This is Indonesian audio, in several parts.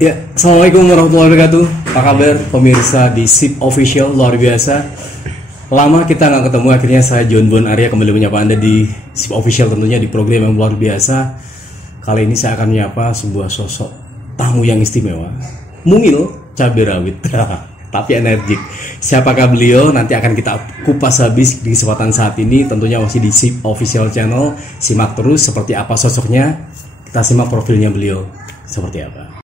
Ya, assalamualaikum warahmatullahi wabarakatuh. Apa kabar pemirsa di SIP Official, luar biasa. Lama kita nggak ketemu, akhirnya saya John Bon Arya kembali menyapa Anda di SIP Official, tentunya di program yang luar biasa. Kali ini saya akan menyapa sebuah sosok tamu yang istimewa, mungil, cabai rawit, tapi energik. Siapakah beliau? Nanti akan kita kupas habis di kesempatan saat ini, tentunya masih di SIP Official Channel. Simak terus seperti apa sosoknya. Kita simak profilnya beliau seperti apa.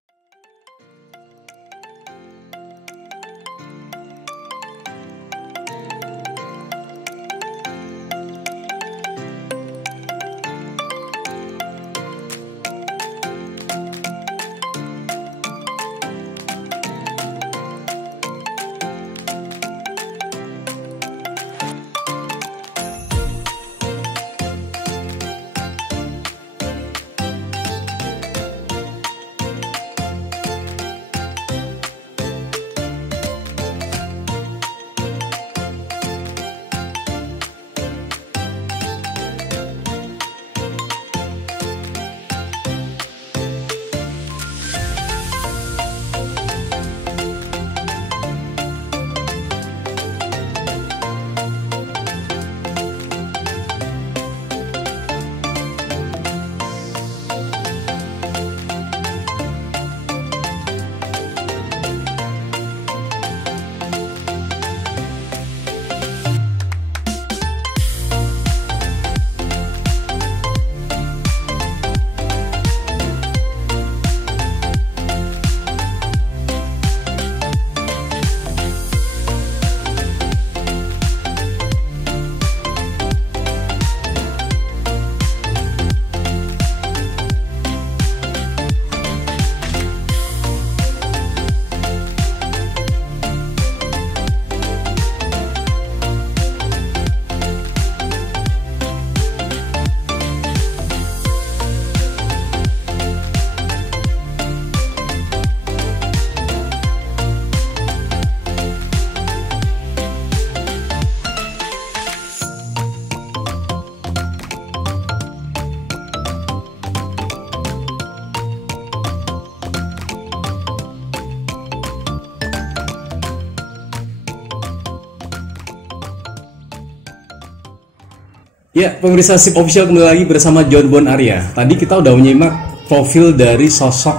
Ya, pemirsa SIP Official kembali lagi bersama John Bon Arya. Tadi kita udah menyimak profil dari sosok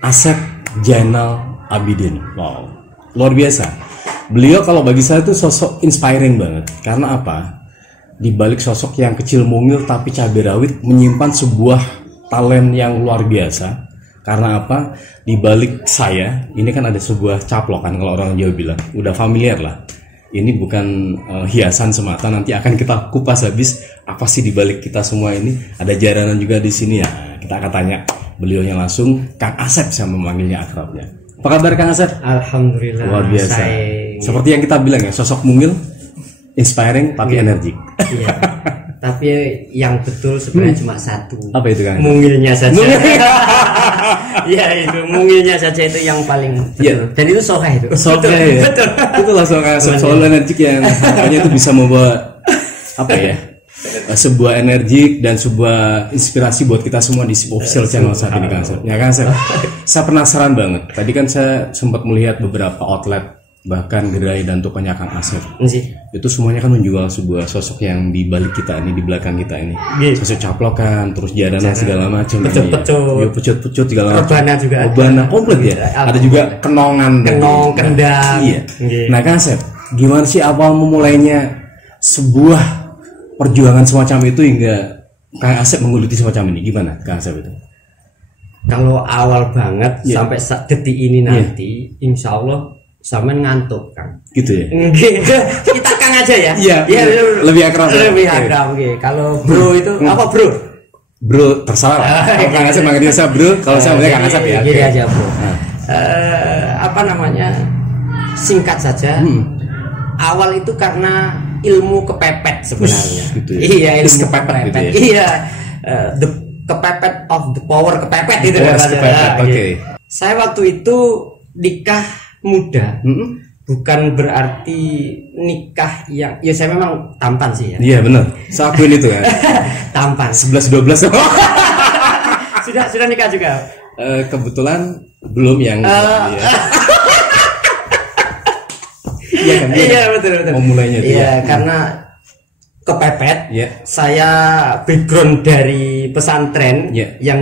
Asep Zainal Abidin. Wow, luar biasa. Beliau kalau bagi saya itu sosok inspiring banget. Karena apa? Di balik sosok yang kecil mungil tapi cabai rawit menyimpan sebuah talent yang luar biasa. Karena apa? Di balik saya, ini kan ada sebuah caplokan kalau orang Jawa bilang. Udah familiar lah. Ini bukan hiasan semata, nanti akan kita kupas habis apa sih dibalik kita semua ini. Ada jaranan juga di sini ya. Kita akan tanya beliaunya langsung, Kang Asep saya memanggilnya akrabnya. Apa kabar Kang Asep? Alhamdulillah. Luar biasa. Seperti yang kita bilang ya, sosok mungil, inspiring tapi energik. Iya. Tapi yang betul sebenarnya cuma satu. Apa itu Kang? Mungilnya saja. Ya itu mungilnya saja itu yang paling betul. Ya. Dan itu sohah itu. Sohah ya. Betul. Itulah soal energik yang makanya itu bisa membawa apa ya? Sebuah energik dan sebuah inspirasi buat kita semua di Official Channel saat ini Kang Asep. Ya Kang Asep. Saya penasaran banget. Tadi kan saya sempat melihat beberapa outlet bahkan gerai dan tokonya Kang Asep. Itu semuanya kan menjual sebuah sosok yang di balik kita ini, di belakang kita ini. Sosok caplokan, terus jaranan segala macam. Pecut-pecut segala macam. Rebana juga. Rebana komplit ya. Ada juga kenongan. Kenong, kendang. Iya. Nah Kang Asep, gimana sih awal memulainya sebuah perjuangan semacam itu hingga Kang Asep menggeluti semacam ini? Gimana Kang Asep itu? Kalau awal banget sampai detik ini nanti, insya Allah sama ngantuk Kang. Gitu ya. Kita Kang aja ya. Iya. Lebih akrab. Lebih akrab. Kalau bro itu apa bro? Bro terserah lah. Kalau Kang Asep manggilnya saya bro, kalau saya manggilnya Kang Asep ya. Gini aja bro. Apa namanya? Singkat saja. Awal itu karena ilmu kepepet sebenarnya. Gitu ya. Iya, ilmu kepepet. Gitu ya. Iya. The kepepet of the power kepepet itu. Oke. Saya waktu itu nikah muda, bukan berarti nikah yang ya saya memang tampan sih ya. Iya benar. Saya akuin itu kan. Tampan. 11-12. Sudah nikah juga. Kebetulan Belum yang iya kan? Iya betul. Mau mulainya tuh. Iya, karena kepepet. Iya. Saya background dari pesantren yang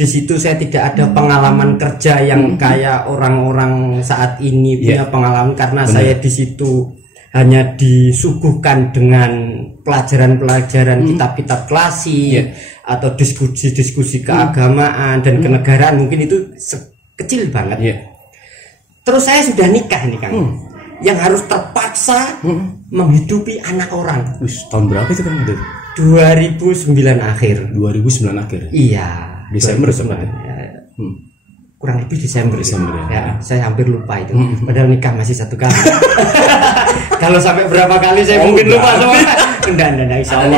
di situ saya tidak ada pengalaman kerja yang kayak orang-orang saat ini punya pengalaman, karena saya di situ hanya disuguhkan dengan pelajaran-pelajaran kitab-kitab klasik atau diskusi-diskusi keagamaan dan kenegaraan, mungkin itu kecil banget. Terus saya sudah nikah nih Kang, yang harus terpaksa menghidupi anak orang. Tahun berapa itu Kang? 2009 akhir. 2009 akhir. Iya. Desember sebenarnya. Kurang lebih Desember ya. Saya hampir lupa itu. Padahal nikah masih 1 kali. Kalau sampai berapa kali saya mungkin lupa soalnya. Enggak, insya Allah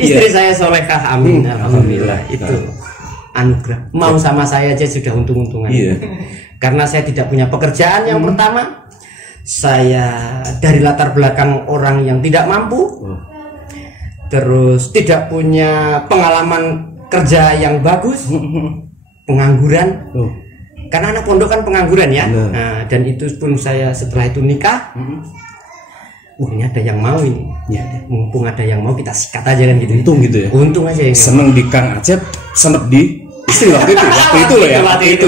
istri saya solehah, amin. Alhamdulillah, itu anugerah. Mau sama saya aja sudah untung-untungan. Karena saya tidak punya pekerjaan yang pertama. Saya dari latar belakang orang yang tidak mampu. Terus tidak punya pengalaman kerja yang bagus, pengangguran. Karena anak pondok kan pengangguran ya. Nah, dan itu pun saya setelah itu nikah. Ini ada yang mau ini. Mumpung ada yang mau, kita sikat aja kan gitu. Untung gitu ya. Untung aja. Seneng di Kang Acep, senep di istri waktu itu. Waktu itu loh ya. Waktu itu.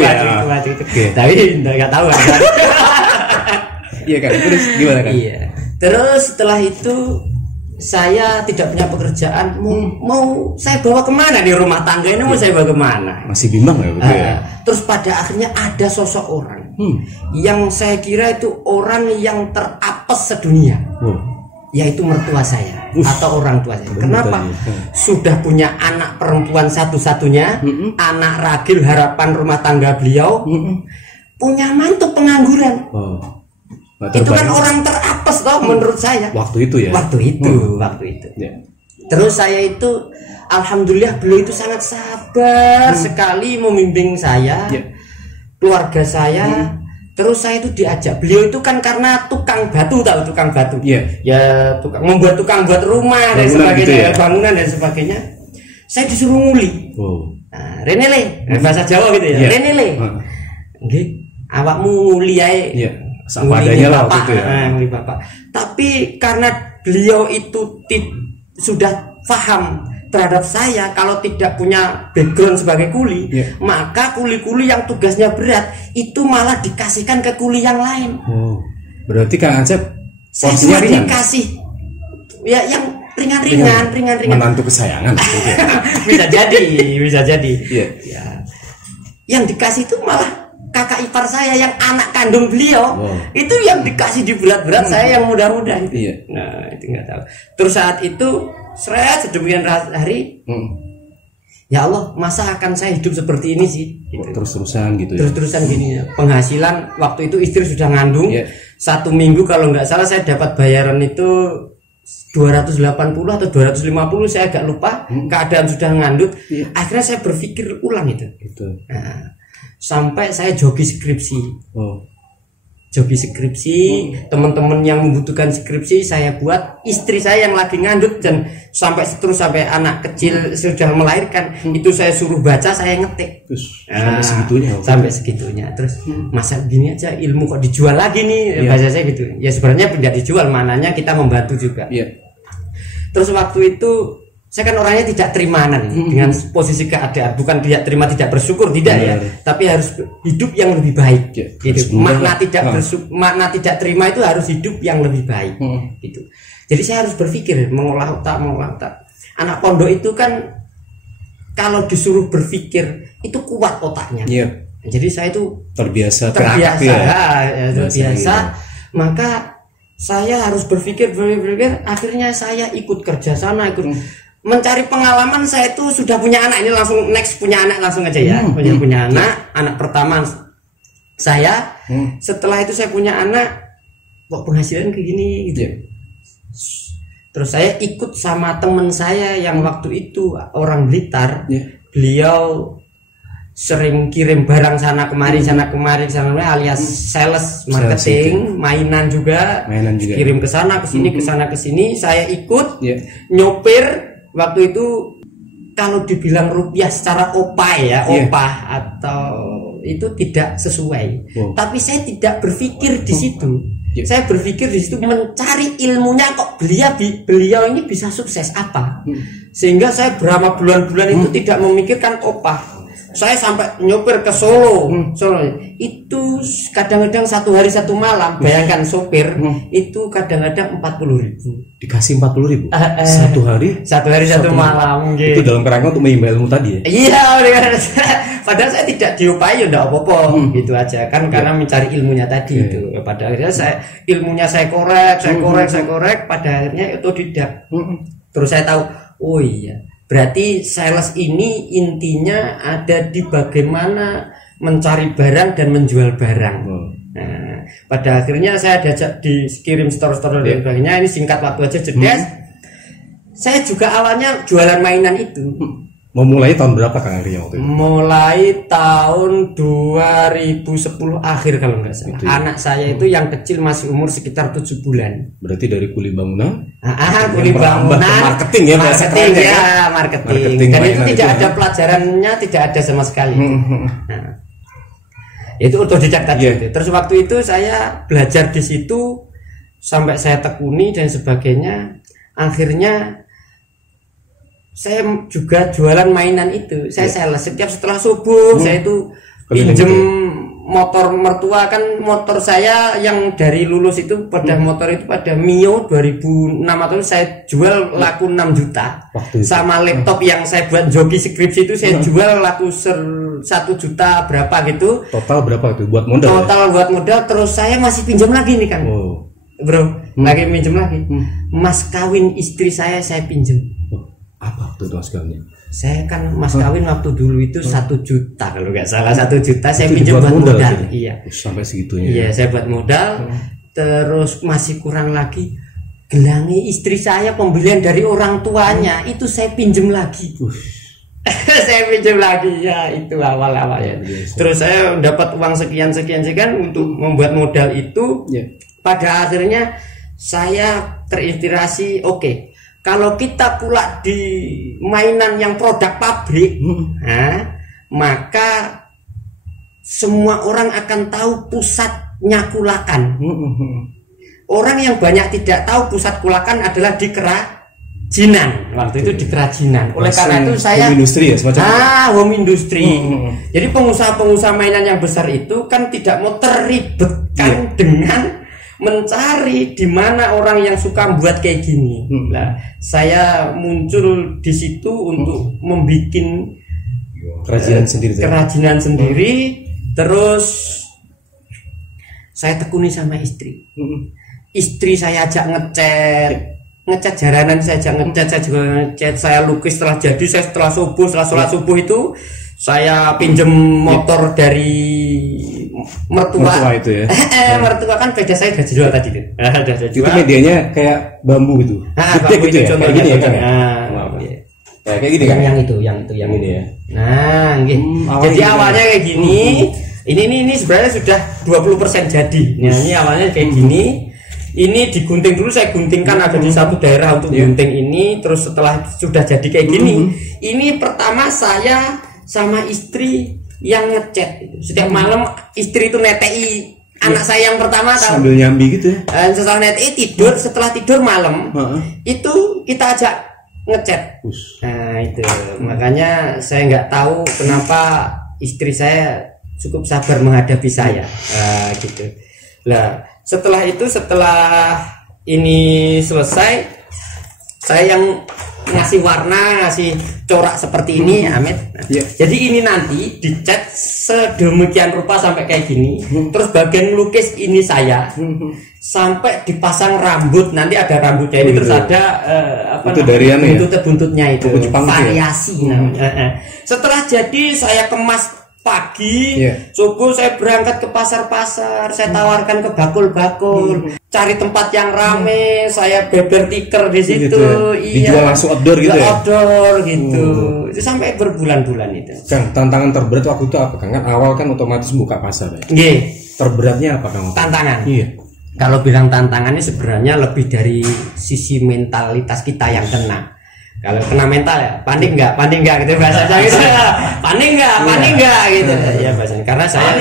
Tapi nggak tahu kan. Iya kan. Terus gimana kan? Iya. Terus setelah itu saya tidak punya pekerjaan, mau saya bawa kemana di rumah tangga ini, mau saya bawa kemana? Masih bimbang ya? Terus pada akhirnya ada sosok orang yang saya kira itu orang yang terapes sedunia, yaitu mertua saya atau orang tua saya. Kenapa? Sudah punya anak perempuan satu-satunya, anak ragil harapan rumah tangga beliau, punya mantu pengangguran. Itu kan orang terapes toh menurut saya. Waktu itu ya. Waktu itu. Terus saya itu, alhamdulillah beliau itu sangat sabar sekali membimbing saya, keluarga saya. Terus saya itu diajak, beliau itu kan karena tukang batu, tahu tukang batu? Ya tukang membuat buat rumah dan sebagainya, bangunan dan sebagainya. Saya disuruh nguli. Renele, bahasa Jawa gitu ya. Renele. Nggih, awakmu nguli ae. Sama adanya lah waktu itu ya. Bapak. Tapi karena beliau itu sudah paham terhadap saya, kalau tidak punya background sebagai kuli, maka kuli-kuli yang tugasnya berat itu malah dikasihkan ke kuli yang lain. Berarti Kang Acep saya dikasih ya yang ringan-ringan. Menantu kesayangan. bisa jadi. Ya. Yang dikasih itu malah kakak ipar saya yang anak kandung beliau. Itu yang dikasih di berat-berat, saya yang mudah-mudah itu. Nah, itu nggak tahu. Terus saat itu sedemikian hari, ya Allah, masa akan saya hidup seperti ini sih? Gitu. Terus-terusan gitu ya. Terus-terusan gini ya. Penghasilan waktu itu istri sudah ngandung. 1 minggu kalau nggak salah saya dapat bayaran itu 280 atau 250, saya agak lupa. Keadaan sudah ngandut. Akhirnya saya berpikir ulang itu. Nah, sampai saya jogi skripsi. Teman-teman yang membutuhkan skripsi saya buat, istri saya yang lagi ngandut dan sampai anak kecil sudah melahirkan, itu saya suruh baca, saya ngetik. Sampai segitunya. Terus masa gini aja ilmu kok dijual lagi nih, bahasa saya gitu. Ya sebenarnya tidak dijual, mananya kita membantu juga. Terus waktu itu saya kan orangnya tidak terimanan dengan posisi keadaan, bukan tidak bersyukur, tidak ya, tapi harus hidup yang lebih baik. Gitu. Makna tidak terima itu harus hidup yang lebih baik. Gitu. Jadi saya harus berpikir, mengolah otak. Anak pondok itu kan kalau disuruh berpikir itu kuat otaknya. Jadi saya itu terbiasa. Maka saya harus berpikir. Akhirnya saya ikut kerja sana, mencari pengalaman. Saya itu sudah punya anak, ini langsung next punya anak langsung aja ya. Punya anak pertama saya. Setelah itu saya punya anak, kok penghasilan kayak gini gitu. Terus saya ikut sama teman saya yang waktu itu orang Blitar. Beliau sering kirim barang sana kemari alias sales marketing, mainan juga. Kirim ke sana ke sini, Saya ikut nyopir. Waktu itu kalau dibilang rupiah secara opah ya, opah atau itu tidak sesuai. Tapi saya tidak berpikir di situ. Saya berpikir di situ mencari ilmunya, kok beliau ini bisa sukses apa? Sehingga saya berapa bulan-bulan itu tidak memikirkan opah. Saya sampai nyopir ke Solo, itu kadang-kadang 1 hari 1 malam. Bayangkan sopir itu kadang-kadang 40.000. Dikasih 40.000 1 hari? 1 hari 1 malam. Itu dalam kerangka untuk menimba ilmu tadi ya? Iya, padahal saya tidak diupayi, udah apa-apa gitu aja kan, karena mencari ilmunya tadi itu. Pada akhirnya ilmunya saya korek, pada akhirnya itu tidak. Terus saya tahu, oh iya, berarti sales ini intinya ada di bagaimana mencari barang dan menjual barang. Nah, pada akhirnya saya diajak dikirim store-store dan sebagainya. Ini singkat waktu aja jedes. Saya juga awalnya jualan mainan itu. Memulai tahun berapa Kang Arya waktu itu? Mulai tahun 2010 akhir kalau nggak salah. Anak saya itu yang kecil masih umur sekitar 7 bulan. Berarti dari kuli bangunan? Kuli bangunan. Marketing ya, marketing. Dan itu tidak ada pelajarannya, tidak ada sama sekali. Nah, itu otodidak tadi. Terus waktu itu saya belajar di situ sampai saya tekuni dan sebagainya. Akhirnya saya juga jualan mainan itu. Saya sales setiap setelah subuh. Saya itu pinjem motor mertua, kan motor saya yang dari lulus itu pada motor itu pada Mio 2006 atau saya jual laku 6 juta. Sama laptop yang saya buat joki skripsi itu saya jual laku 1 juta berapa gitu. Total berapa itu buat modal? Total buat modal. Terus saya masih pinjam lagi nih kan. Bro, lagi pinjam lagi. Mas kawin istri saya pinjam. Apa itu mas kawinnya? Saya kan mas kawin waktu dulu itu 1 juta kalau nggak salah, 1 juta saya pinjam buat modal. Iya. Sampai segitunya. Iya, saya buat modal. Terus masih kurang lagi. Gelangi istri saya pembelian dari orang tuanya itu saya pinjam lagi. Saya pinjam lagi ya, itu awal-awal ya. Terus saya dapat uang sekian untuk membuat modal itu. Pada akhirnya saya terinspirasi, oke. Kalau kita pula di mainan yang produk pabrik, maka semua orang akan tahu pusatnya Kulakan. Orang yang banyak tidak tahu pusat Kulakan adalah di kerajinan. Waktu itu di kerajinan. Oleh karena itu saya home industry ya, semacam home industry. Jadi pengusaha-pengusaha mainan yang besar itu kan tidak mau terribetkan dengan mencari di mana orang yang suka membuat kayak gini. Nah, saya muncul di situ untuk membuat kerajinan sendiri. Terus saya tekuni sama istri. Istri saya ajak ngecat jaranan, saya ajak ngecat, saya juga ngecat, saya lukis setelah jadi. Saya setelah sholat subuh itu saya pinjem motor dari mertua itu ya. Mertua kan beda, saya udah jual tadi tuh. Itu medianya kayak bambu gitu. Gitu ya. Kayak gini ya kan. Kayak gini kan. Yang ini ya. Nah, jadi awalnya kayak gini. Ini sebenarnya sudah 20% jadi. Nah, ini awalnya kayak gini. Ini digunting dulu, saya guntingkan ada di satu daerah untuk gunting ini. Terus setelah sudah jadi kayak gini, ini pertama saya sama istri yang ngecat itu. Setiap malam istri itu netei anak saya yang pertama sambil nyambi gitu ya. Setelah netei tidur, setelah tidur malam itu kita ajak ngecat. Nah itu makanya saya nggak tahu kenapa istri saya cukup sabar menghadapi saya. Gitu. Lah setelah ini selesai, saya yang ngasih warna, ngasih corak seperti ini, Amit. Jadi ini nanti dicat sedemikian rupa sampai kayak gini. Terus bagian lukis ini saya sampai dipasang rambut. Nanti ada rambutnya ini, terus ada buntut-buntutnya itu variasi namanya. Setelah jadi saya kemas pagi, subuh saya berangkat ke pasar-pasar, saya tawarkan ke bakul-bakul, cari tempat yang rame, saya beber tikar di situ, gitu ya? Dijual langsung outdoor gitu ya? Outdoor gitu, itu sampai berbulan-bulan itu. Kang, tantangan terberat waktu itu apa Kang? Kan awal kan otomatis buka pasar ya? Terberatnya apa Kang? Tantangan? Kalau bilang tantangannya sebenarnya lebih dari sisi mentalitas kita yang kena. Kalau kena mental ya, panik nggak gitu bahasa saya gitu. Panik nggak gitu. Ya bahasanya karena saya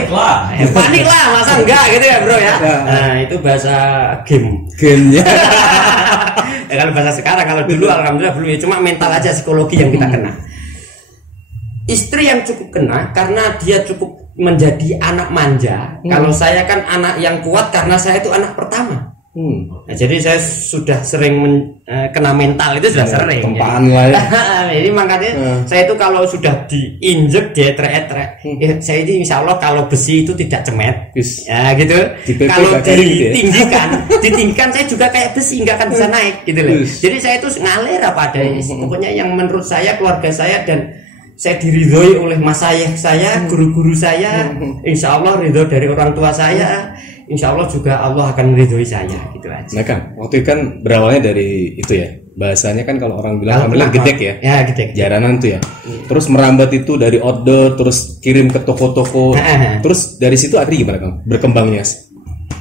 panik lah, masa enggak gitu ya bro ya. Nah itu bahasa gamenya. Ya kalau bahasa sekarang, kalau dulu alhamdulillah belum ya, cuma mental aja, psikologi yang kita kena. Istri yang cukup kena karena dia cukup menjadi anak manja. Kalau saya kan anak yang kuat karena saya itu anak pertama. Nah, jadi saya sudah sering kena mental itu sudah sering. Tempaan lah ya. Jadi makanya saya itu kalau sudah diinjek dia trek-trek. Saya ini insya Allah kalau besi itu tidak cemet. Ya gitu. Kalau ditinggikan saya juga kayak besi nggak akan bisa naik gitu loh. Jadi saya itu ngalir apa adanya. Pokoknya yang menurut saya, keluarga saya, dan saya diridhoi oleh masayikh saya, guru-guru saya. Insya Allah ridho dari orang tua saya. Insya Allah juga Allah akan meridhoi saya gitu aja. Nah kan, waktu itu kan berawalnya dari itu ya. Bahasanya kan kalau orang bilang gedek ya. Ya, gedek. Jaranan tuh ya. Terus merambat itu dari outdoor, terus kirim ke toko-toko. Terus dari situ akhirnya gimana Kang?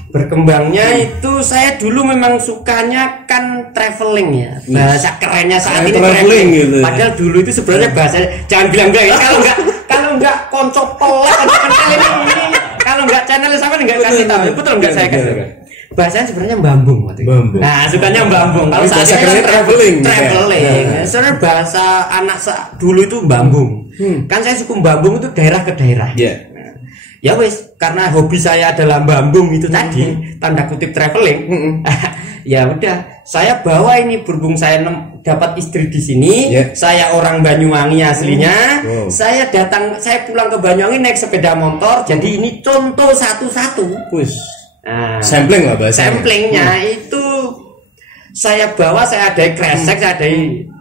Berkembangnya itu saya dulu memang sukanya kan traveling ya. Bahasa kerennya saat ini traveling gitu. Padahal dulu itu sebenarnya bahasa, jangan bilang-bilang ya, kalau enggak konco pelak ini. Kalau enggak channel sama enggak kasih tahu, betul enggak saya kasih. Bahasanya sebenarnya mbambung waktu itu. Nah, sukanya mbambung. Kalau bahasa keren traveling. Sebenarnya bahasa anak dulu itu mbambung. Kan saya suku mbambung itu daerah ke daerah. Ya wes, karena hobi saya adalah mbambung itu tadi, tanda kutip traveling. Ya udah, saya bawa ini berhubung saya dapat istri di sini. Saya orang Banyuwangi aslinya. Saya pulang ke Banyuwangi naik sepeda motor. Jadi ini contoh satu-satu. Sampling lah bahasa. Samplingnya itu saya bawa, saya ada kresek, saya ada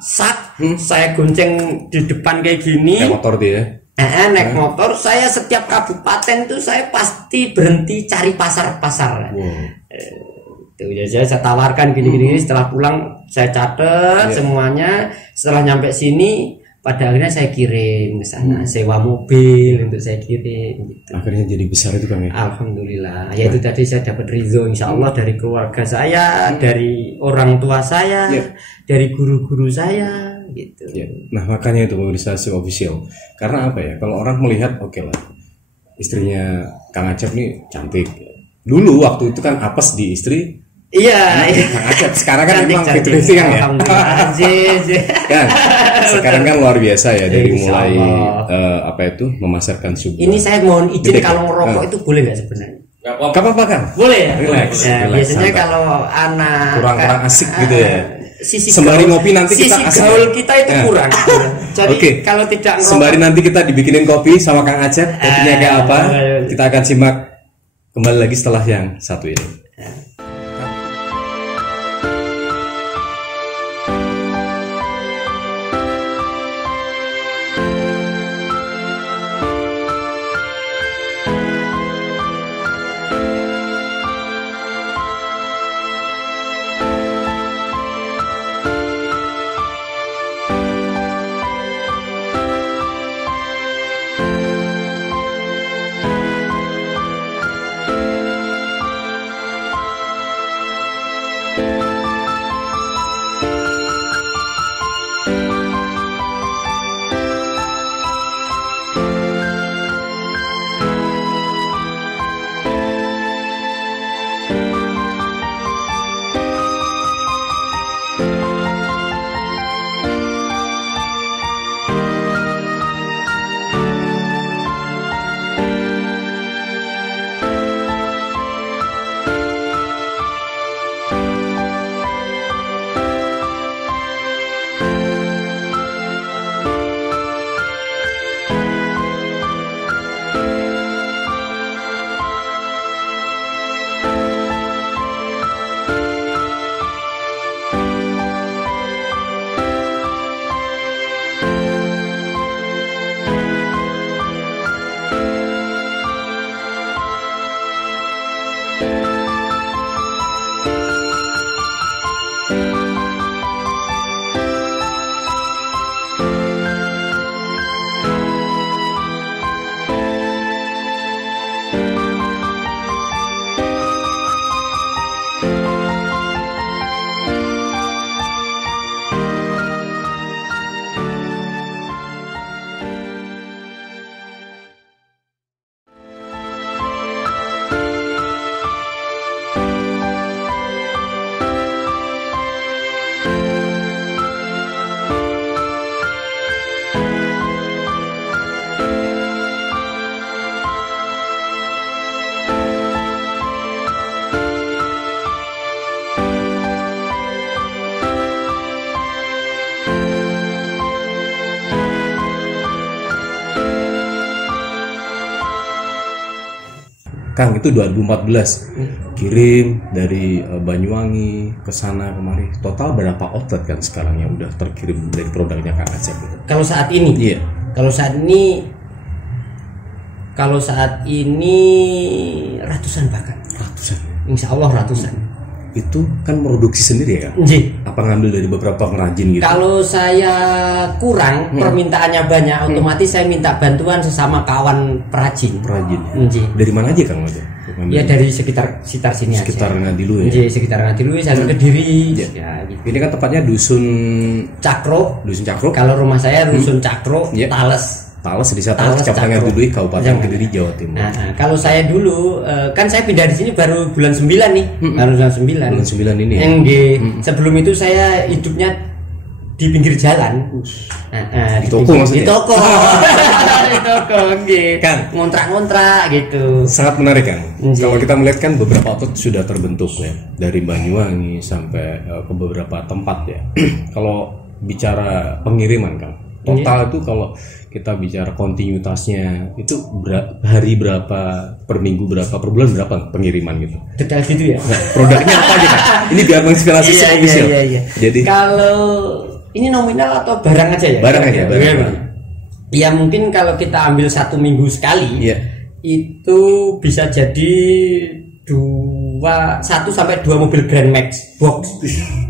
sak, saya gonceng di depan kayak gini. Kayak motor dia. Naik motor, saya setiap kabupaten tuh saya pasti berhenti cari pasar-pasar. Tuh ya saya tawarkan gini-gini. Setelah pulang saya catat semuanya. Setelah nyampe sini, pada akhirnya saya kirim ke sana, sewa mobil untuk saya kirim. Gitu. Akhirnya jadi besar itu Kang ya. Alhamdulillah. Ya itu tadi saya dapat ridho insya Allah dari keluarga saya, dari orang tua saya, dari guru-guru saya. Gitu. Nah makanya itu mobilisasi official. Karena apa ya? Kalau orang melihat oke lah, istrinya Kang Acep nih cantik. Dulu waktu itu kan apes di istri. Iya. Kang Acep sekarang kan memang fitur-fitur kan ya. Kan sekarang kan luar biasa ya, dari mulai memasarkan subuh. Ini saya mohon izin kalau ngerokok itu boleh nggak sebenarnya? Gak apa-apa kan? Boleh ya. Relax. Biasanya kalau anak kurang asik gitu ya. Sembari ngopi nanti kita gaul kita itu kurang. Jadi kalau tidak ngerokok, sembari nanti kita dibikinin kopi sama Kang Acep, kopinya kayak apa? Kita akan simak kembali lagi setelah yang satu ini. Kang itu 2014 kirim dari Banyuwangi ke sana kemari. Total berapa outlet kan sekarang yang udah terkirim dari produknya Kang Acep gitu? Kalau saat ini? Iya. Kalau saat ini ratusan bahkan. Ratusan. Insya Allah ratusan. Itu kan produksi sendiri ya Kang? Apa ngambil dari beberapa pengrajin gitu? Kalau saya kurang, permintaannya banyak, otomatis saya minta bantuan sesama kawan perajin. Dari mana aja Kang? Ya dari sekitar sini sekitar aja. Ngadilu ya? Sekitar Ngadilu, saya Kediri. Ya, gitu. Ini kan tepatnya Dusun Cakro. Kalau rumah saya Dusun Cakro, Tales, Desa Tales, Kecamatan Ngadilu, Kabupaten Kediri, Jawa Timur. Nah, kalau saya dulu kan saya pindah di sini baru bulan 9 nih. Baru bulan 9. Bulan 9 ini. Sebelum itu saya hidupnya di pinggir jalan. Di toko maksudnya. Di toko. Di toko Kan ngontrak-ngontrak gitu. Sangat menarik kan. Kalau kita melihat kan beberapa outlet sudah terbentuk ya, dari Banyuwangi sampai ke beberapa tempat ya. Kalau bicara pengiriman kan, total itu kalau kita bicara kontinuitasnya itu hari berapa, per minggu berapa, per bulan berapa pengiriman gitu. Detail gitu ya. Nah, produknya apa aja kan? Ini biar menginspirasi official. Iya. Jadi kalau ini nominal atau barang aja ya? Barang aja. Ya mungkin kalau kita ambil 1 minggu sekali, itu bisa jadi 1 sampai 2 mobil Grand Max box.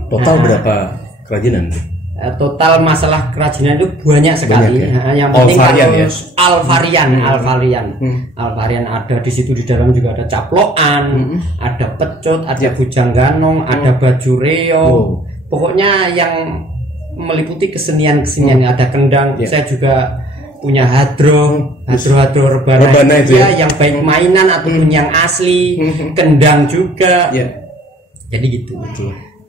Total berapa kerajinan? Total masalah kerajinan itu banyak sekali. Yang penting kalau Alvarian ada di situ, di dalam juga ada caplokan, ada pecut, ada bujang ganong, ada baju reo. Pokoknya yang meliputi kesenian-kesenian, ada kendang. Saya juga punya hadro rebana itu ya, yang baik mainan ataupun yang asli, kendang juga. Jadi gitu.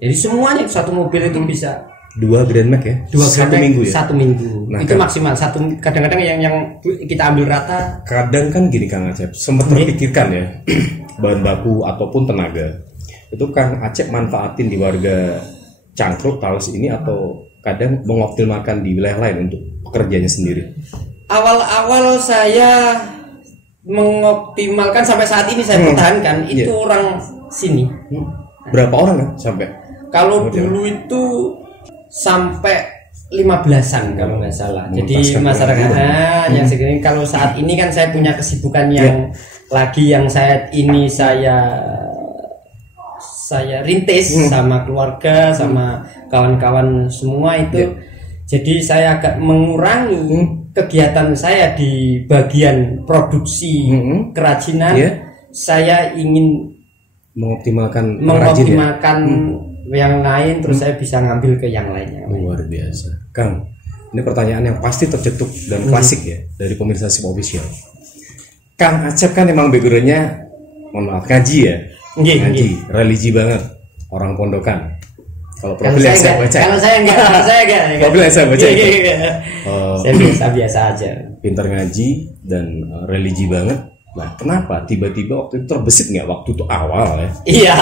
Jadi semuanya satu mobil itu bisa 2 Grand Max ya? 1 minggu ya? 1 minggu. Nah, itu maksimal. Kadang-kadang yang kita ambil rata. Kadang kan gini Kang Acep, sempat terpikirkan ya, bahan baku ataupun tenaga itu Kang Acep manfaatin di warga Cangkruk, Tales ini, atau kadang mengoptimalkan di wilayah lain untuk pekerjaannya sendiri? Awal-awal saya mengoptimalkan, sampai saat ini saya pertahankan, itu orang sini. Berapa orang kan sampai? Kalau dulu itu sampai 15-an kalau nggak salah. Jadi masyarakat yang segini. Kalau saat ini kan saya punya kesibukan yang lagi, yang saya rintis sama keluarga, sama kawan-kawan semua itu. Jadi saya agak mengurangi kegiatan saya di bagian produksi kerajinan. Saya ingin mengoptimalkan yang lain, terus saya bisa ngambil ke yang lainnya. Luar biasa Kang. Ini pertanyaan yang pasti tercetuk dan klasik ya dari pemirsa SIP Official. Kang Acep kan emang backgroundnya, mohon maaf, ngaji ya. Ngaji, religi banget, orang pondokan. Kalau profil yang saya baca, kalau saya enggak. Profil yang saya baca saya biasa aja. Pintar ngaji dan religi banget. Nah, kenapa tiba-tiba waktu itu terbesit nggak waktu itu awal ya? Iya.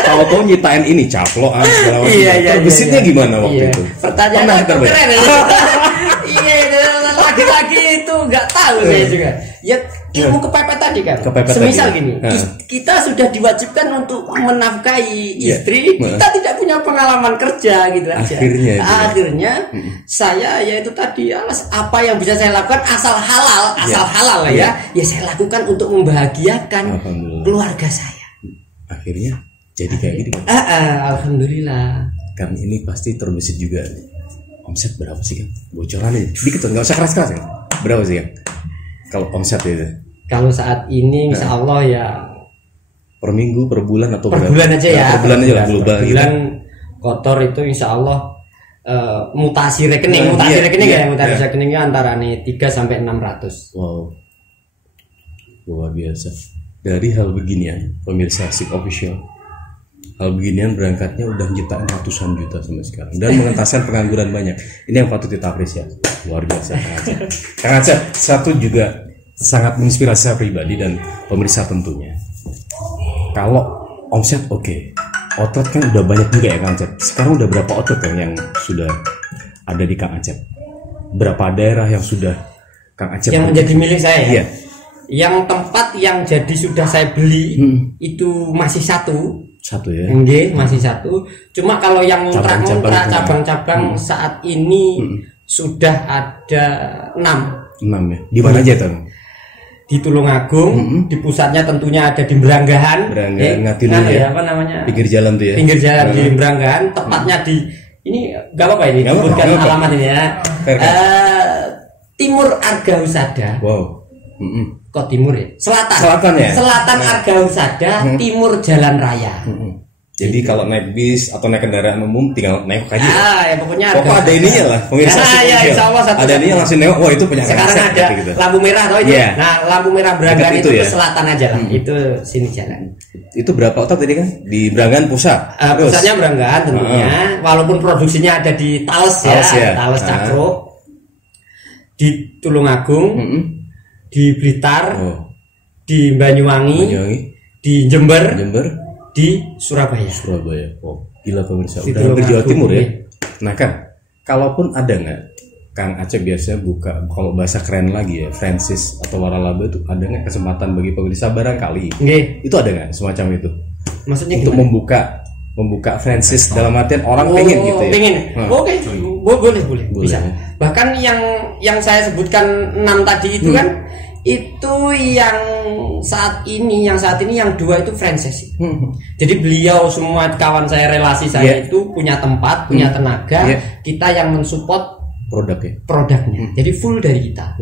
Tahu-tahu nyitain ini caplokan segala macam. Terbesitnya gimana waktu itu? Pertanyaan keren ya. Lagi-lagi itu nggak tahu saya juga. Ya ilmu kepepet tadi kan. Semisal gini, kita sudah diwajibkan untuk menafkahi istri, kita tidak punya pengalaman kerja gitu aja. Akhirnya saya yaitu tadi apa yang bisa saya lakukan asal halal ya saya lakukan untuk membahagiakan keluarga saya. Akhirnya jadi kayak gini kan? Alhamdulillah. Kan ini pasti terbesit juga. Omset berapa sih kan? Bocoran aja, dikit tuh, nggak usah keras-keras kan? Berapa sih kan? Kalau omset itu? Kalau saat ini insya Allah ya per minggu, per bulan atau per bulan aja ya? Per bulan aja lah, global gitu. Bulan kotor itu insya Allah mutasi rekening, rekeningnya antara nih 3 sampai 600. Wow, luar biasa. Dari hal beginian, pemirsa SIP Official, hal beginian berangkatnya udah nyiptain ratusan juta sama sekarang dan mengentaskan pengangguran banyak. Ini yang patut kita apresiasi. Luar biasa Kang Acep. Satu juga sangat menginspirasi saya pribadi dan pemirsa tentunya. Kalau omset outlet kan udah banyak juga ya Kang Acep. Sekarang udah berapa outlet yang sudah ada di Kang Acep? Berapa daerah yang sudah Kang Acep yang menjadi milik saya? Iya. Yang tempat yang jadi sudah saya beli itu masih satu ya. Nggih, masih satu. Cuma kalau yang ngontrak-ngontrak cabang-cabang saat ini sudah ada 6 ya. Di mana aja tuh? Di Tulungagung, di pusatnya tentunya ada di Beranggahan. Ngatilu ya. Apa namanya? Pinggir jalan tuh ya. Pinggir jalan di Beranggahan, tepatnya di ini enggak apa-apa ini sebutkan alamat ini ya. Timur Arga Husada. Wow. Kok timur ya? Selatan ya? Selatan Arga Husada, timur Jalan Raya. Jadi kalau naik bis atau naik kendaraan umum tinggal nengok aja. Ya pokoknya ada ininya lah, pemirsa. Ya, insyaallah ada ininya langsung nengok. Wah, itu punya sekarang ada gitu. lampu merah atau itu. Yeah. Nah, lampu merah Beranggan itu ya? Selatan aja lah. Itu sini jalan. Itu berapa otak tadi kan? Di Beranggan pusat. Pusatnya Beranggan tentunya. Walaupun produksinya ada di Tales ya. Tales Cakro. Di Tulungagung. Di Blitar, di Banyuwangi, di Jember, di Surabaya. Oh, gila pemirsa. Udah hampir Jawa Timur ya. Nah Kang, kalaupun ada nggak, Kang Acep biasanya buka, kalau bahasa keren lagi ya, Francis atau waralaba itu ada nggak kesempatan bagi pemirsa barangkali? Itu ada nggak semacam itu? Maksudnya untuk gimana? membuka Francis dalam artian orang pengen gitu ya. Oke, boleh. Bisa. Bahkan yang saya sebutkan 6 tadi itu kan itu yang saat ini yang 2 itu Francis. Jadi beliau semua kawan saya, relasi saya itu punya tempat, punya tenaga, kita yang mensupport produknya. Jadi full dari kita.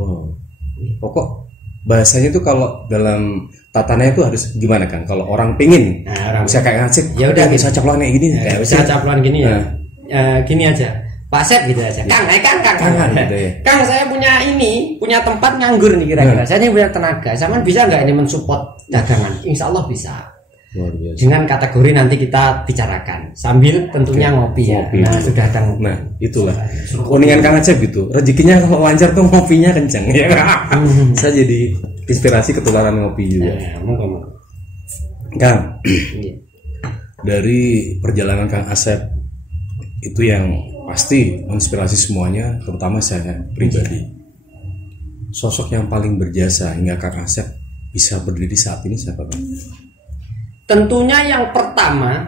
Pokok bahasanya itu kalau dalam tatananya itu harus gimana kan? Kalau orang pingin, bisa kayak ngasih, ya udah bisa caploan kayak gini, bisa caploan gini ya. Gini aja, Pak Sep gitu aja. Kang gitu ya. Kang saya punya tempat nganggur nih kira-kira. Saya ini punya tenaga, sama bisa nggak ini mensupport dagangan? Insya Allah bisa. Dengan kategori nanti kita bicarakan sambil tentunya ngopi ya. Nah, sudah ada ngopi. Nah, itulah kuningan Kang Acep gitu. Rezekinya kalau lancar tuh ngopinya kenceng ya. Saya jadi inspirasi ketularan ngopi juga. Kang, dari perjalanan Kang Acep itu yang pasti menginspirasi semuanya, terutama saya pribadi. Sosok yang paling berjasa hingga Kang Acep bisa berdiri saat ini siapa Kang? Tentunya yang pertama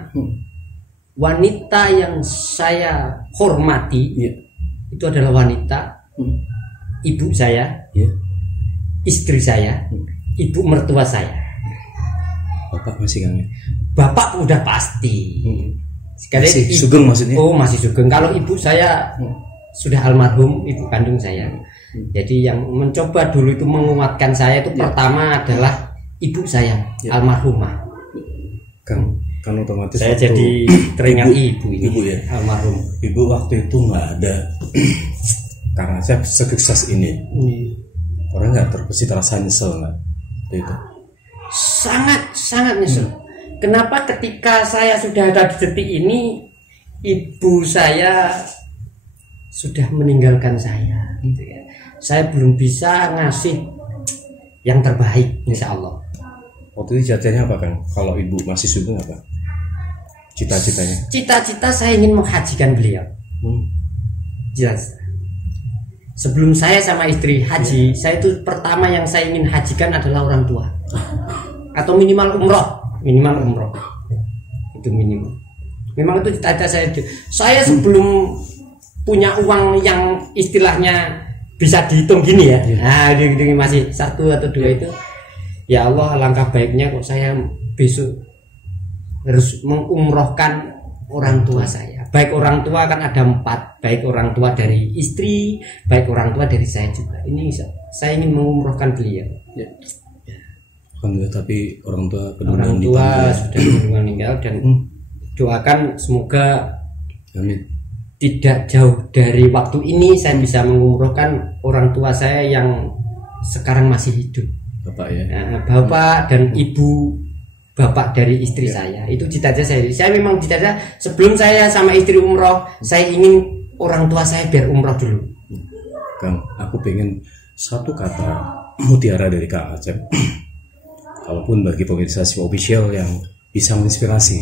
wanita yang saya hormati itu adalah wanita ibu saya, istri saya, ibu mertua saya. Bapak masih Kang? Bapak udah pasti. Masih sugeng maksudnya? Oh masih sugeng. Kalau ibu saya sudah almarhum, ibu kandung saya. Jadi yang mencoba dulu itu menguatkan saya itu pertama adalah ibu saya almarhumah. Kan otomatis saya jadi teringat ibu ya almarhum. Ibu waktu itu nggak ada karena saya sukses ini. Orang nggak terbesit rasa nyesel nggak itu? Sangat nyesel. Kenapa ketika saya sudah ada di detik ini ibu saya sudah meninggalkan saya gitu ya. Saya belum bisa ngasih yang terbaik insya Allah. Waktu itu cita-citanya apa Kang? Kalau ibu masih sugeng apa? Cita-citanya? Cita-cita saya ingin menghajikan beliau. Jelas. Sebelum saya sama istri haji, saya itu pertama yang saya ingin hajikan adalah orang tua. Atau minimal umroh. Itu minimum. Memang itu cita-cita saya. Saya sebelum punya uang yang istilahnya bisa dihitung gini ya. Nah, gini masih 1 atau 2 itu. Ya Allah, alangkah baiknya kok saya besok harus mengumrohkan orang tua saya. Baik orang tua kan ada 4, baik orang tua dari istri, baik orang tua dari saya juga. Ini saya ingin mengumrohkan beliau. Alhamdulillah, tapi orang tua sudah meninggal dan doakan semoga tidak jauh dari waktu ini saya bisa mengumrohkan orang tua saya yang sekarang masih hidup. Bapak ya. Bapak dan ibu bapak dari istri saya. Itu cita-cita saya. Saya memang cita-cita sebelum saya sama istri umroh, saya ingin orang tua saya biar umroh dulu. Kang, aku pengen satu kata mutiara dari Kang Acep. Kalaupun bagi pemirsa Si Official yang bisa menginspirasi,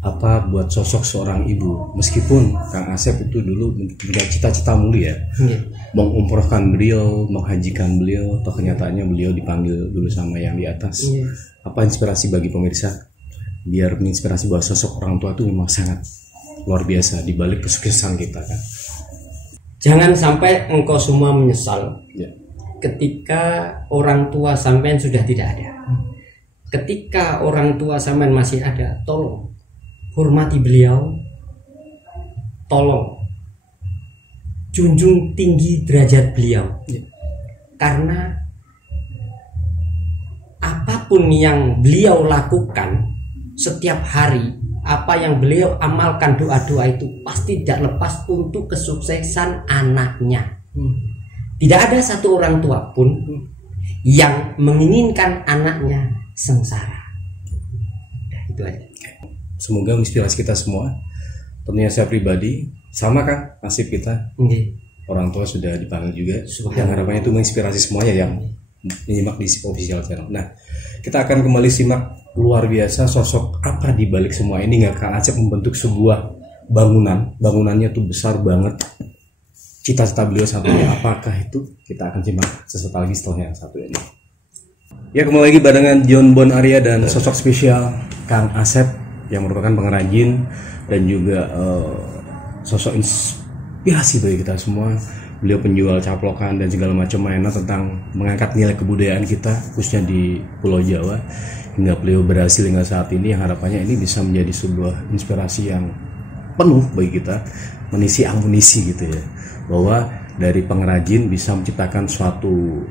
apa buat sosok seorang ibu, meskipun Kang Asep itu dulu punya cita-cita mulia, mengumrohkan beliau, menghajikan beliau, atau kenyataannya beliau dipanggil dulu sama yang di atas. Apa inspirasi bagi pemirsa biar menginspirasi bahwa sosok orang tua itu memang sangat luar biasa di balik kesuksesan kita kan. Jangan sampai engkau semua menyesal ketika orang tua sampean sudah tidak ada. Ketika orang tua sampean masih ada, tolong hormati beliau, tolong junjung tinggi derajat beliau, karena apapun yang beliau lakukan setiap hari, apa yang beliau amalkan, doa-doa itu pasti tidak lepas untuk kesuksesan anaknya. Tidak ada satu orang tua pun yang menginginkan anaknya sengsara. Itu aja. Semoga menginspirasi kita semua. Tentunya saya pribadi sama kan nasib kita. Orang tua sudah dipanggil juga. Yang harapannya itu menginspirasi semuanya yang menyimak di SIP Official Channel. Nah, kita akan kembali simak luar biasa sosok apa di balik semua ini. Nggak Kang Asep membentuk sebuah bangunan. Bangunannya tuh besar banget. Cita-cita beliau satunya apakah itu? Kita akan simak sesaat lagi setelah yang satu ini. Ya, kembali lagi barengan John Bon Arya dan sosok spesial Kang Asep yang merupakan pengrajin dan juga sosok inspirasi bagi kita semua. Beliau penjual caplokan dan segala macam mainan tentang mengangkat nilai kebudayaan kita khususnya di Pulau Jawa, hingga beliau berhasil hingga saat ini. Yang harapannya ini bisa menjadi sebuah inspirasi yang penuh bagi kita, menisi amunisi gitu ya, bahwa dari pengrajin bisa menciptakan suatu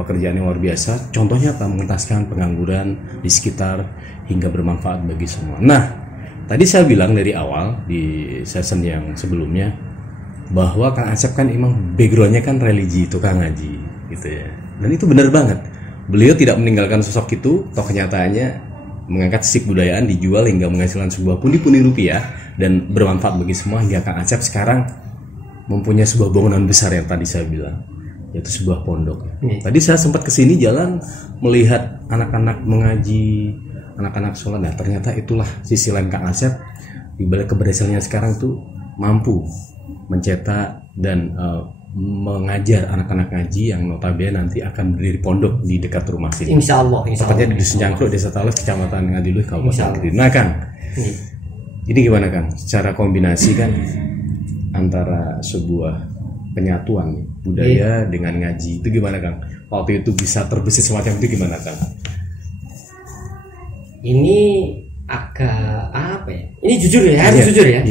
pekerjaan yang luar biasa. Contohnya apa? Mengentaskan pengangguran di sekitar hingga bermanfaat bagi semua. Nah, tadi saya bilang dari awal di season yang sebelumnya bahwa Kang Asep kan emang backgroundnya kan religi, tukang ngaji gitu ya. Dan itu benar banget. Beliau tidak meninggalkan sosok itu, toh kenyataannya mengangkat sisi kebudayaan, dijual hingga menghasilkan sebuah pundi-pundi rupiah dan bermanfaat bagi semua, hingga Kang Asep sekarang mempunyai sebuah bangunan besar yang tadi saya bilang, yaitu sebuah pondok. Tadi saya sempat kesini jalan melihat anak-anak mengaji, anak-anak sholat. Nah, ternyata itulah sisi lain Kang Asep di balik keberhasilannya sekarang tuh mampu mencetak dan mengajar anak-anak ngaji yang notabene nanti akan berdiri pondok di dekat rumah sini. Insya Allah. Tepatnya di Dusun Jangkruk, Desa Talas, Kecamatan Ngadiluh, Kabupaten Kediri. Nah, Kang, ini gimana Kang? Secara kombinasi kan antara sebuah penyatuan nih, budaya dengan ngaji itu gimana Kang? Waktu itu bisa terbesit semacam itu gimana Kang? Ini agak apa ya? Ini jujur ya, harus jujur ya.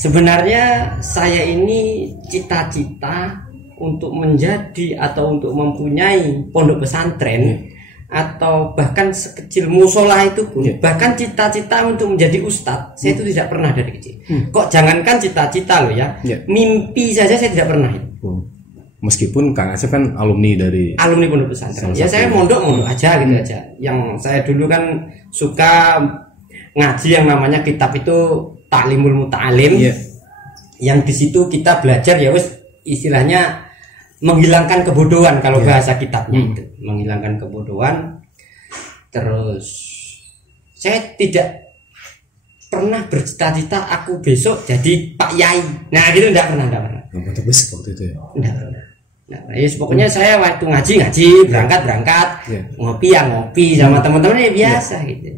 Sebenarnya saya ini cita-cita untuk menjadi atau untuk mempunyai pondok pesantren atau bahkan sekecil musola itu pun, bahkan cita-cita untuk menjadi ustadz, saya itu tidak pernah dari kecil. Kok jangankan cita-cita loh ya, mimpi saja saya tidak pernah itu. Meskipun Kang Asep kan alumni pondok pesantren. Ya saya mondok aja gitu aja. Yang saya dulu kan suka ngaji yang namanya kitab itu Ta'limul Muta'alim. Yang di situ kita belajar ya wis istilahnya menghilangkan kebodohan kalau bahasa kitabnya itu, menghilangkan kebodohan. Terus saya tidak pernah bercita-cita aku besok jadi Pak Yai. Nah, gitu enggak pernah. Enggak terbesar waktu itu ya. Enggak pernah. Nah, ya pokoknya saya waktu ngaji, berangkat, ngopi sama teman-teman ya biasa gitu.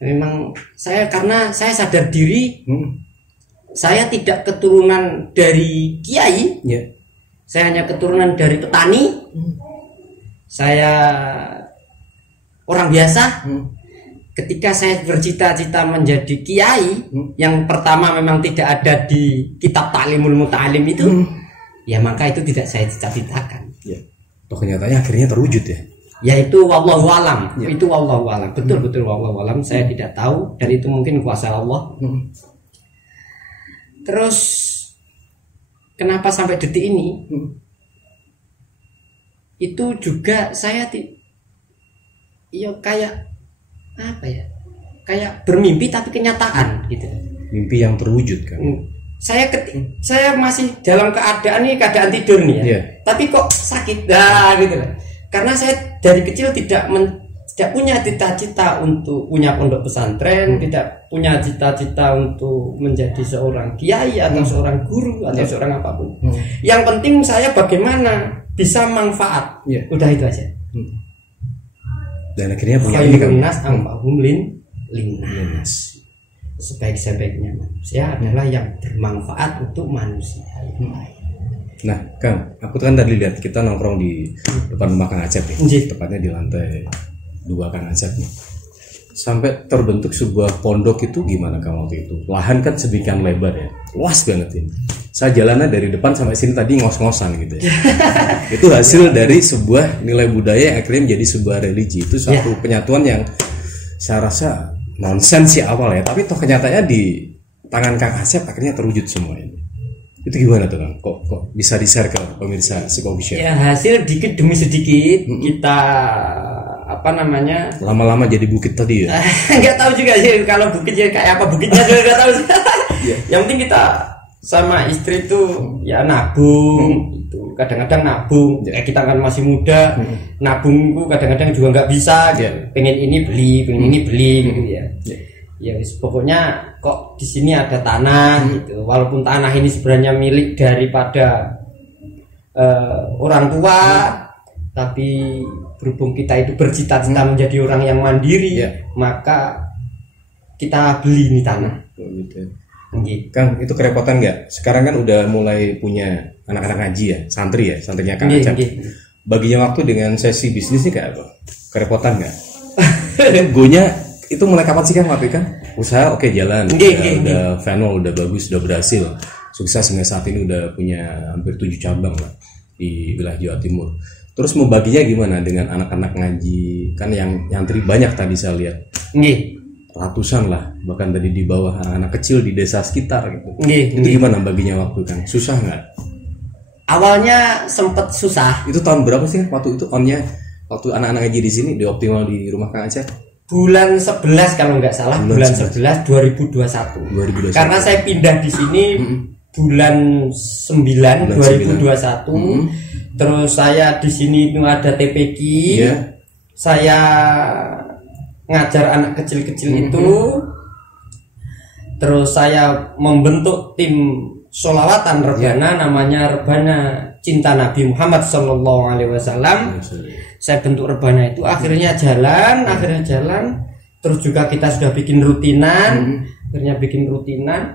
Memang karena saya sadar diri, saya tidak keturunan dari kiai, saya hanya keturunan dari petani, saya orang biasa. Ketika saya bercita-cita menjadi kiai, yang pertama memang tidak ada di kitab Ta'limul Muta'alim itu, ya maka itu tidak saya cita-citakan. Toh kenyataannya akhirnya terwujud ya. Yaitu wallahu alam, itu wallahu alam, betul wallahu alam, saya tidak tahu dan itu mungkin kuasa Allah. Terus kenapa sampai detik ini? Itu juga saya kayak apa ya? Kayak bermimpi tapi kenyataan gitu. Mimpi yang terwujud kan. Saya masih dalam keadaan tidur nih ya. Tapi kok sakit gitu lah. Karena saya dari kecil tidak tidak punya cita-cita untuk punya pondok pesantren, tidak punya cita-cita untuk menjadi seorang kiai atau seorang guru atau seorang apapun. Yang penting saya bagaimana bisa manfaat. Udah itu aja. Dan akhirnya punya ini kan. Nas ambahum linnas. Sebaik-sebaiknya manusia adalah yang bermanfaat untuk manusia. Nah, Kang, aku kan tadi lihat kita nongkrong di depan rumah Kang Acep ya, tepatnya di lantai 2 Kang Acep nih. Sampai terbentuk sebuah pondok itu gimana Kang waktu itu? Lahan kan sedemikian lebar ya, luas banget ini. Saya jalannya dari depan sampai sini tadi ngos-ngosan gitu ya. Itu hasil dari sebuah nilai budaya yang akhirnya menjadi sebuah religi. Itu suatu penyatuan yang saya rasa nonsens sih awal ya, tapi toh kenyataannya di tangan Kang Acep akhirnya terwujud semua ini. Itu gimana tuh Kang? Kok bisa di-share ke pemirsa Official? Ya hasil dikit demi sedikit kita lama-lama jadi bukit tadi ya. Nggak tahu juga sih kalau bukit ya kayak apa bukitnya juga nggak tahu. Yang penting kita sama istri tuh ya nabung itu kadang-kadang nabung. Kita kan masih muda, nabung itu kadang-kadang juga nggak bisa. Pengen ini beli, pengen ini beli gitu ya. Ya pokoknya kok di sini ada tanah gitu. Walaupun tanah ini sebenarnya milik daripada orang tua, tapi berhubung kita itu bercita-cita menjadi orang yang mandiri, maka kita beli ini tanah. Kang, itu kerepotan nggak? Sekarang kan udah mulai punya anak-anak ngaji ya, santrinya Kang Acep. Baginya waktu dengan sesi bisnis ini kayak apa? Kerepotan nggak? Gonya itu mulai kapan sih Kang waktu kan? Usaha oke jalan, udah final, udah bagus, udah berhasil, sukses sampai saat ini udah punya hampir 7 cabang lah di wilayah Jawa Timur. Terus mau baginya gimana dengan anak-anak ngaji? Kan yang nyantri banyak tadi saya lihat. Ratusan lah, bahkan tadi di bawah anak kecil di desa sekitar gitu. Itu gimana baginya waktu kan? Susah nggak? Awalnya sempet susah. Itu tahun berapa sih waktu itu onnya? Waktu anak-anak ngaji di sini di optimal di rumah Kang Acep? Bulan 11 kalau nggak salah, bulan 11 2021. Karena saya pindah di sini bulan 9 2021. Terus saya di sini itu ada TPQ. Saya ngajar anak kecil-kecil itu. Terus saya membentuk tim sholawatan rebana, namanya Rebana Cinta Nabi Muhammad SAW. Saya bentuk rebana itu, akhirnya jalan. Terus juga kita sudah bikin rutinan.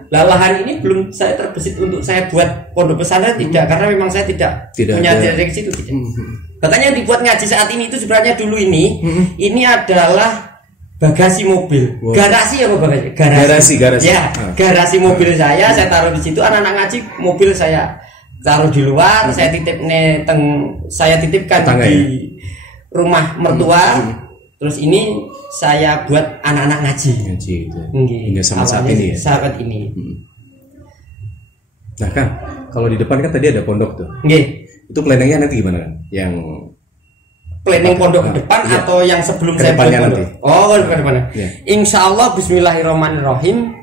Lahan ini belum saya terbesit untuk saya buat pondok pesantren, tidak, karena memang saya tidak punya direksi itu tidak. Katanya dibuat ngaji saat ini itu sebenarnya dulu ini adalah bagasi mobil. Garasi apa bagasi? Garasi. Ya, garasi mobil saya taruh di situ, anak-anak ngaji mobil saya taruh di luar, saya titipkan di rumah mertua. Terus ini saya buat anak-anak ngaji itu. Hingga saat ini ya. Saat ini. Nah Kang, kalau di depan kan tadi ada pondok tuh. Itu planningnya nanti gimana kan? Yang planning pondok ke depan atau yang sebelum saya buat pondok? Ke depannya. Insya Allah Bismillahirrahmanirrahim.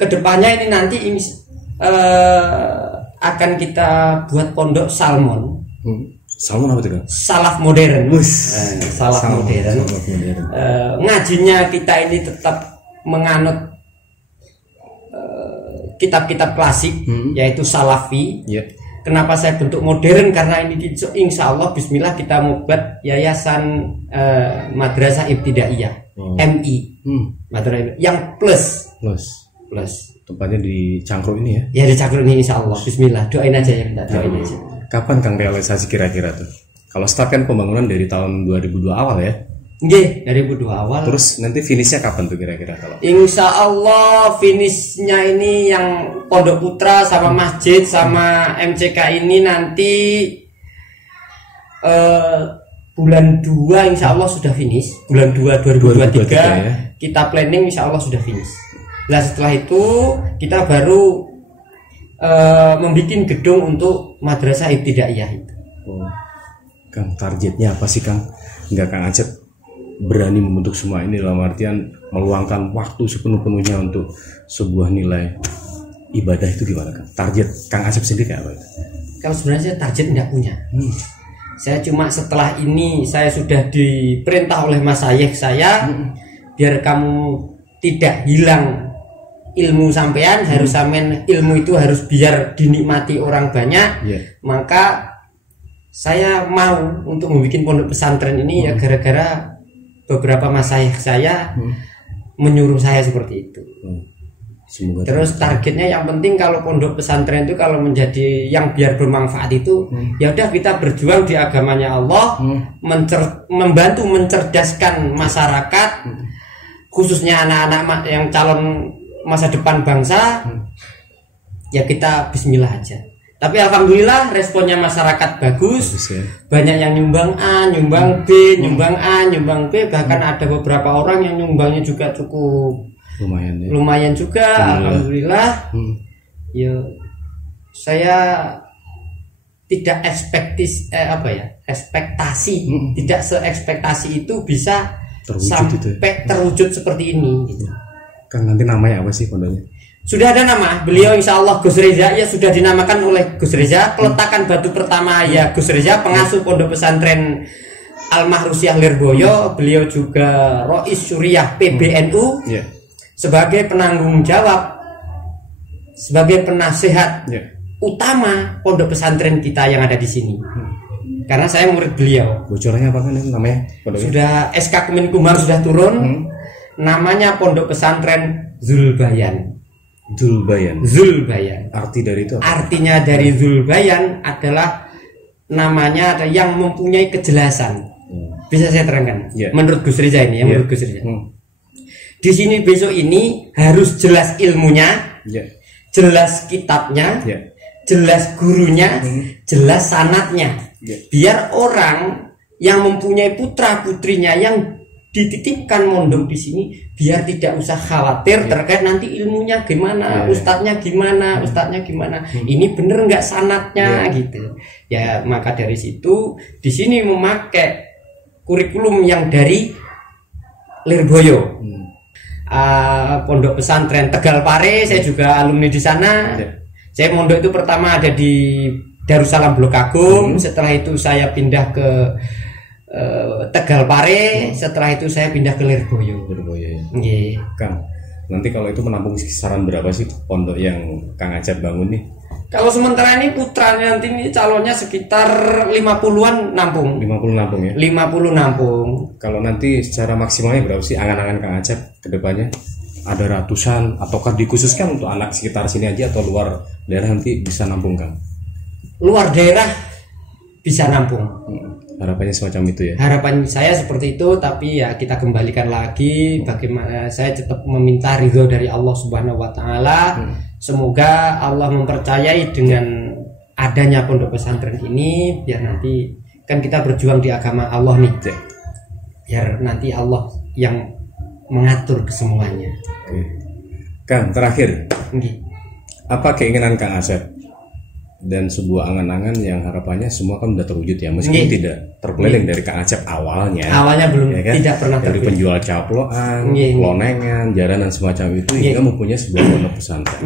Kedepannya ini nanti akan kita buat pondok salmon. Salmon apa itu Kang? Salaf modern. Salaf modern. Ngajinya kita ini tetap menganut kitab-kitab klasik, yaitu Salafi. Kenapa saya bentuk modern? Karena ini insya Allah Bismillah kita mau buat yayasan Madrasah Ibtidaiyah, MI, Madrasah yang plus. Tempatnya di Cangkruk ini ya? Ya di Cangkruk ini insya Allah. Bismillah, doain aja ya kita, doain aja. Kapan Kang realisasi kira-kira tuh? Kalau start kan pembangunan dari tahun 2002 awal ya? 2002 awal. Terus nanti finishnya kapan tuh kira-kira kalau? Insya Allah finishnya ini yang Pondok Putra sama masjid sama MCK ini nanti bulan 2 insya Allah sudah finish. Bulan 2 2023 ya? Kita planning insya Allah sudah finish. Nah setelah itu kita baru membuat gedung untuk Madrasah Ibtidaiyah itu. Kang, targetnya apa sih Kang? Enggak Kang Acep berani membentuk semua ini dalam artian meluangkan waktu sepenuh-penuhnya untuk sebuah nilai ibadah itu gimana Kang? Target Kang Acep sendiri kayak apa? Kalau sebenarnya saya target nggak punya. Saya cuma setelah ini saya sudah diperintah oleh Mas Syekh saya, biar kamu tidak hilang ilmu sampean, harus sampean ilmu itu harus biar dinikmati orang banyak. Maka saya mau untuk membuat pondok pesantren ini ya gara-gara beberapa Mas Syekh saya menyuruh saya seperti itu. Terus targetnya yang penting kalau pondok pesantren itu kalau menjadi yang biar bermanfaat itu ya udah kita berjuang di agamanya Allah, membantu mencerdaskan masyarakat, khususnya anak-anak yang calon masa depan bangsa. Ya kita bismillah aja. Tapi alhamdulillah responnya masyarakat bagus ya. Banyak yang nyumbang A, nyumbang B, nyumbang A, nyumbang B, bahkan ada beberapa orang yang nyumbangnya juga cukup lumayan juga, alhamdulillah. Ya, saya tidak ekspektasi, tidak seekspektasi itu bisa sampai terwujud seperti ini. Gitu. Kang, nanti namanya apa sih pondoknya? Sudah ada nama, beliau insya Allah Gus Reza, ya sudah dinamakan oleh Gus Reza. Peletakan batu pertama ya Gus Reza, pengasuh pondok pesantren Al-Mahrusyah Lirboyo. Beliau juga Rois Syuriah PBNU. Sebagai penanggung jawab, sebagai penasehat utama pondok pesantren kita yang ada di sini. Karena saya murid beliau. Bocorannya apa kan namanya? Pondoknya? Sudah SK Kemenkumham sudah turun. Namanya pondok pesantren Zulbayan. Zulbayan. Arti dari itu apa? Artinya dari Zulbayan adalah namanya ada yang mempunyai kejelasan. Bisa saya terangkan? Menurut Gus Reza ini, menurut Gus Reza. Di sini besok ini harus jelas ilmunya, jelas kitabnya, jelas gurunya, jelas sanatnya. Biar orang yang mempunyai putra putrinya yang dititipkan mondok di sini, biar tidak usah khawatir terkait nanti ilmunya gimana, ustadznya gimana, ini bener nggak sanatnya gitu. Ya maka dari situ di sini memakai kurikulum yang dari Lirboyo. Pondok pesantren Tegal Pare, saya juga alumni di sana. Saya mondok itu pertama ada di Darussalam Blok Agung, setelah itu saya pindah ke Tegal Pare, setelah itu saya pindah ke Lirboyo. Ya. Kang, nanti kalau itu menampung kisaran berapa sih pondok yang Kang Acep bangun nih? Kalau sementara ini putranya nanti ini calonnya sekitar 50-an nampung. 50 nampung ya? 50 nampung. Kalau nanti secara maksimalnya berapa sih angan-angan Kang Acep ke depannya? Ada ratusan ataukah dikhususkan untuk anak sekitar sini aja atau luar daerah nanti bisa nampung Kang? Luar daerah bisa nampung. Harapannya semacam itu ya? Harapan saya seperti itu, tapi ya kita kembalikan lagi bagaimana saya tetap meminta ridho dari Allah Subhanahu wa taala. Semoga Allah mempercayai dengan adanya pondok pesantren ini, biar nanti kan kita berjuang di agama Allah nih. Biar nanti Allah yang mengatur kesemuanya. Kang, terakhir. Apa keinginan Kang Acep? Dan sebuah angan-angan yang harapannya semua kan udah terwujud ya, meskipun tidak terpeleng dari Kang Acep awalnya belum ya kan? Tidak pernah dari penjual caploan, lonengan, jaranan semacam itu hingga mempunyai sebuah pondok pesantren.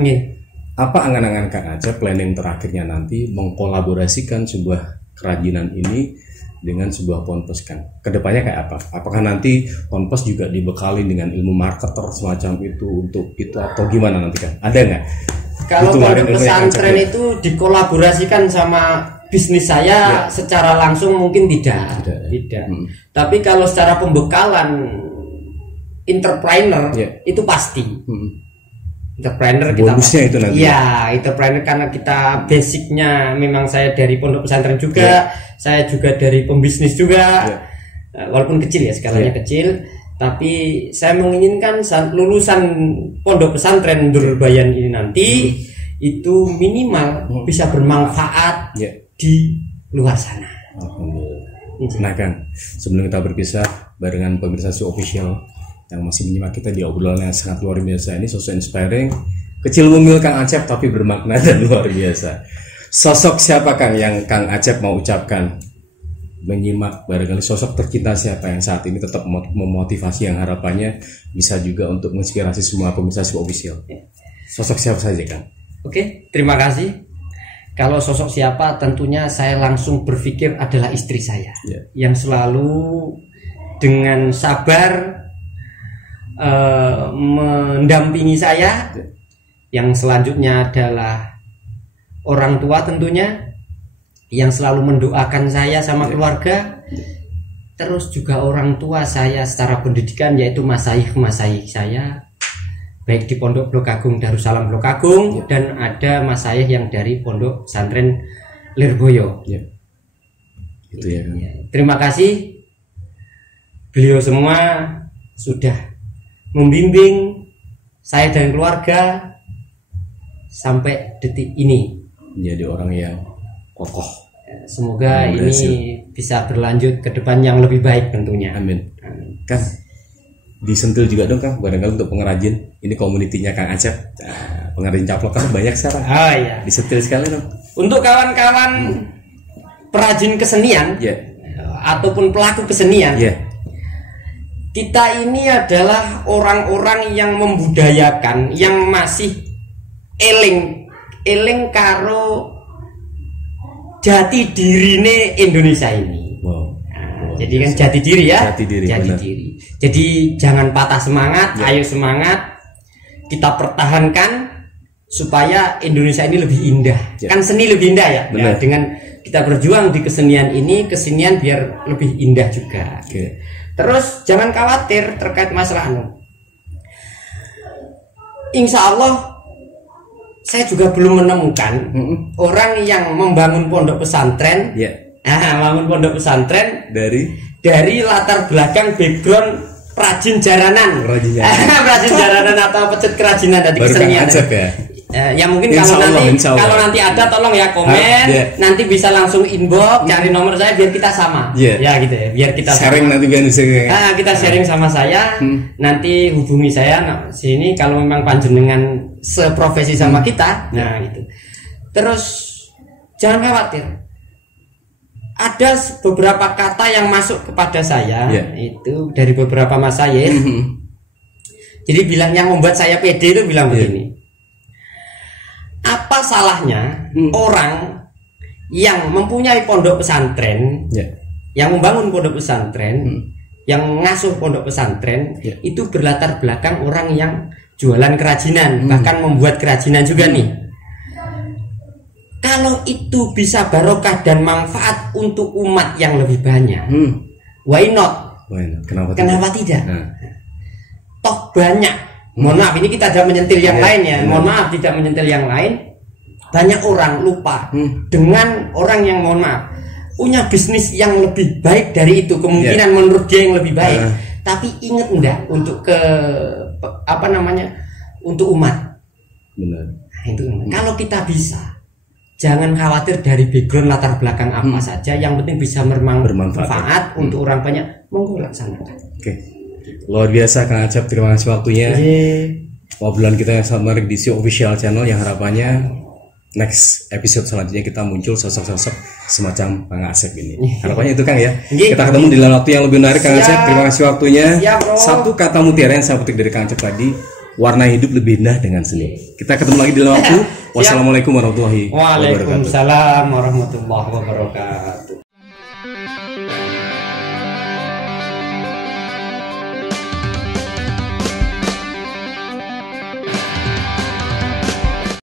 Apa angan-angan Kang Acep planning terakhirnya nanti mengkolaborasikan sebuah kerajinan ini dengan sebuah ponpes kan? Kedepannya kayak apa? Apakah nanti ponpes juga dibekali dengan ilmu marketer semacam itu untuk itu atau gimana nanti kan? Ada nggak? Kalau pondok pesantren itu dikolaborasikan sama bisnis saya secara langsung mungkin tidak. Tapi kalau secara pembekalan entrepreneur itu pasti. Entrepreneur kita bonusnya itu nanti. Ya, entrepreneur karena kita basicnya memang saya dari pondok pesantren juga, saya juga dari pembisnis juga. Walaupun kecil ya, skalanya kecil. Tapi saya menginginkan lulusan pondok pesantren Zulbayan ini nanti itu minimal bisa bermanfaat di luar sana. Nah Kang, sebelum kita berpisah barengan pemirsa official yang masih menyimak kita di obrolan yang sangat luar biasa ini, sosok inspiring, kecil mungil Kang Acep tapi bermakna dan luar biasa. Sosok siapa Kang yang Kang Acep mau ucapkan? Menyimak barangkali sosok tercinta siapa yang saat ini tetap memotivasi yang harapannya bisa juga untuk menginspirasi semua pemirsa official. Sosok siapa saja Kang? Oke, terima kasih. Kalau sosok siapa, tentunya saya langsung berpikir adalah istri saya, yang selalu dengan sabar mendampingi saya. Yang selanjutnya adalah orang tua tentunya, yang selalu mendoakan saya sama keluarga. Terus juga orang tua saya secara pendidikan, yaitu masaih saya, baik di Pondok Blok Agung Darussalam Blok Agung, dan ada masaih yang dari Pondok Pesantren Lirboyo. Itu ya. Terima kasih, beliau semua sudah membimbing saya dan keluarga sampai detik ini. Jadi orang yang kokoh. Semoga ini bisa berlanjut ke depan yang lebih baik tentunya. Amin. Kan disentil juga dong Kang, barangkali untuk pengrajin. Ini komunitinya Kang Acep. Nah, pengrajin caplok kan banyak sekarang. Iya. Disentil sekali dong. Untuk kawan-kawan perajin kesenian, ataupun pelaku kesenian, kita ini adalah orang-orang yang membudayakan, yang masih eling karo jati dirine Indonesia ini. Jadi kan jati diri ya, jati diri. Jadi jangan patah semangat, ayo semangat, kita pertahankan supaya Indonesia ini lebih indah. Kan seni lebih indah ya. Dengan kita berjuang di kesenian ini, kesenian biar lebih indah juga. Terus jangan khawatir terkait masalah Insya Allah saya juga belum menemukan orang yang membangun pondok pesantren. Bangun pondok pesantren dari latar belakang background perajin jaranan, perajin jaranan atau pecut kerajinan dari kesenian. Ya mungkin kalau nanti ada tolong ya komen, nanti bisa langsung inbox, cari nomor saya biar kita sama. Ya gitu ya, biar kita sharing nanti biar kita sharing sama saya. Nanti hubungi saya sini kalau memang panjenengan seprofesi sama kita. Nah gitu. Terus jangan khawatir. Ada beberapa kata yang masuk kepada saya itu dari beberapa masyayikh. Jadi bilang yang membuat saya pede itu bilang begini. Apa salahnya orang yang mempunyai pondok pesantren, yang membangun pondok pesantren, yang ngasuh pondok pesantren, itu berlatar belakang orang yang jualan kerajinan, bahkan membuat kerajinan juga nih. Kalau itu bisa barokah dan manfaat untuk umat yang lebih banyak, why not? Kenapa tidak? Toh banyak. Mohon maaf, ini kita tidak menyentil yang lain ya. Mohon maaf, tidak menyentil yang lain. Banyak orang lupa dengan orang yang mohon maaf punya bisnis yang lebih baik dari itu. Kemungkinan menurut dia yang lebih baik. Tapi ingat enggak untuk untuk umat. Benar. Nah, itu kalau kita bisa. Jangan khawatir dari background latar belakang apa saja, yang penting bisa bermanfaat untuk orang banyak. Monggo laksanakan. Luar biasa Kang Acep, terima kasih waktunya. Obrolan kita yang sangat menarik di Si Official Channel, yang harapannya next episode selanjutnya kita muncul sosok-sosok semacam Kang Acep ini. Harapannya itu Kang ya. Kita ketemu di lain waktu yang lebih menarik Kang Acep. Terima kasih waktunya. Satu kata mutiara yang saya petik dari Kang Acep tadi, warna hidup lebih indah dengan seni. Kita ketemu lagi di lain waktu. Wassalamualaikum warahmatullahi wabarakatuh. Waalaikumsalam warahmatullahi wabarakatuh.